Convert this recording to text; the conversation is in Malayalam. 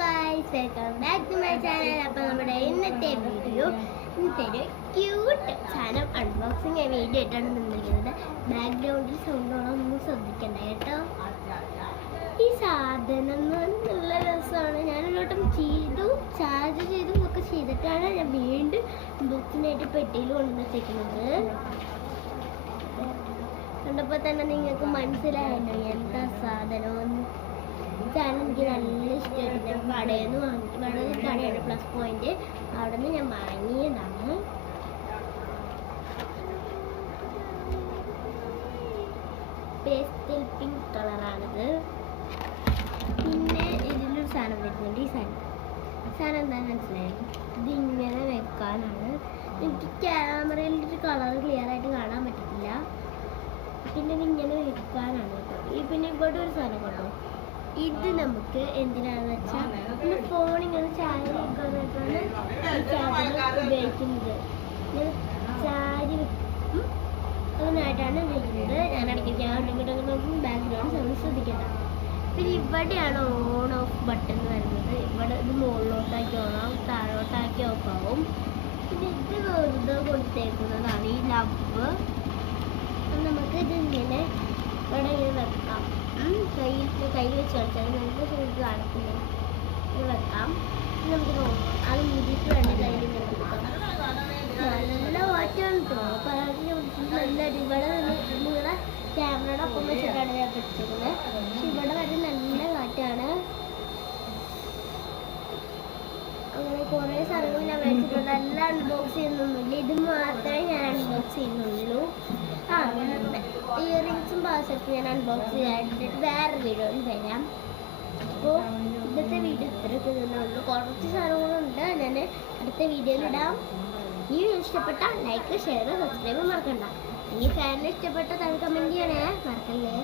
Guys, welcome back to my channel. അപ്പോൾ നമ്മുടെ ഇന്നത്തെ ഒരു ക്യൂട്ട് സാധനം അൺബോക്സിങ് വീഡിയോ ആയിട്ടാണ് നിന്നിരിക്കുന്നത്. ബാക്ക്ഗ്രൗണ്ടിൽ സൗണ്ടോളൊന്നും ശ്രദ്ധിക്കണ്ട കേട്ടോ. ഈ സാധനം നല്ല രസമാണ്. ഞാനൊരുവട്ടം ചാർജ് ചെയ്തു ഒക്കെ ചെയ്തിട്ടാണ് ഞാൻ വീണ്ടും ബുക്കിനായിട്ട് പെട്ടിയിൽ കൊണ്ടുവച്ചിരിക്കുന്നത്. കണ്ടപ്പോൾ തന്നെ നിങ്ങൾക്ക് മനസ്സിലായല്ലോ എന്താ സാധനമെന്ന്. ഇതാണ് എനിക്ക് നല്ല ഇഷ്ടമായിട്ട് ഞാൻ കടയിൽ നിന്ന് വാങ്ങി. കടയാണ് പ്ലസ് പോയിന്റ്, അവിടെ നിന്ന് ഞാൻ വാങ്ങിയതാണ്. പേസ്റ്റൽ പിങ്ക് കളറാണിത്. പിന്നെ ഇതിലൊരു സാധനം വരുന്നുണ്ട്. ഈ സാധനം എന്താണെന്ന് മനസ്സിലായോ? ഇതിങ്ങനെ വെക്കാനാണ്. എനിക്ക് ക്യാമറയിൽ ഒരു കളർ ക്ലിയർ ആയിട്ട് കാണാൻ പറ്റത്തില്ല. പിന്നെ ഇതിങ്ങനെ വെക്കാനാണ് കേട്ടോ. പിന്നെ ഇവിടെ ഒരു സാധനം കേട്ടോ, ഇത് നമുക്ക് എന്തിനാണെന്ന് വെച്ചാൽ പിന്നെ ഫോണിങ്ങനെ ചാരി വെക്കാനായിട്ടാണ് ഈ ചാർജർ ഉപയോഗിക്കുന്നത്. ചാരി അതിനായിട്ടാണ് ഉപയോഗിക്കുന്നത്. ഞാൻ ഇടയ്ക്ക് നോക്കും ബാക്ക്ഗ്രൗണ്ട് സൗണ്ട് ശ്രദ്ധിക്കണ്ട. പിന്നെ ഇവിടെയാണ് ഓൺ ഓഫ് ബട്ടൺ വരുന്നത്. ഇവിടെ ഇത് മുകളിലോട്ടാക്കി ഓണാവും, താഴോട്ടാക്കി ഓഫ് ആവും. പിന്നെ ഇത് വെറുതെ കൊടുത്തേക്കുന്നതാണ് ഈ ലവ്. നമുക്ക് ഇതിങ്ങനെ ഇവിടെ ഇങ്ങനെ വെക്കാം. കൈ വെച്ച് കളിച്ചാൽ നമുക്ക് ശരിക്കും കാണത്തില്ല. ഇത് വെക്കാം. നമുക്ക് നോക്കാം. അത് മുതിട്ട് വേണ്ട കയ്യിൽ ഇങ്ങനെ കൊടുക്കാം. നല്ല വാറ്റാണ് കേട്ടോ. നല്ല ഇവിടെ നിങ്ങളുടെ ക്യാമറയുടെ ഒപ്പം വെച്ചിട്ടാണ് ഞാൻ വെച്ചിരിക്കുന്നത്. പക്ഷെ ഇവിടെ വരെ നല്ല കാറ്റാണ്. അങ്ങനെ കുറേ സാധനങ്ങൾ ഞാൻ മേടിച്ചിട്ടുണ്ട്. എല്ലാം അൺബോക്സ് ചെയ്യുന്നൊന്നുമില്ല, ഇത് മാത്രമേ ഞാൻ അൺബോക്സ് ചെയ്യുന്നുള്ളൂ. ഇയറിങ്സും പാസൊക്കെ ഞാൻ അൺബോക്സ് ചെയ്യാനായിട്ട് വേറെ വീഡിയോയിൽ വരാം. അപ്പോൾ ഇന്നത്തെ വീഡിയോ ഇത്രയൊക്കെ തന്നെ ഉള്ളൂ. കുറച്ച് സാധനങ്ങളുണ്ട്, ഞാൻ അടുത്ത വീഡിയോയിൽ ഇടാം. ഈ ഇഷ്ടപ്പെട്ട ലൈക്ക്, ഷെയർ, സബ്സ്ക്രൈബ് മറക്കണ്ട. ഈ ഫാനിന് ഇഷ്ടപ്പെട്ട താഴെ കമൻറ്റ് ചെയ്യണേ, മറക്കല്ലേ.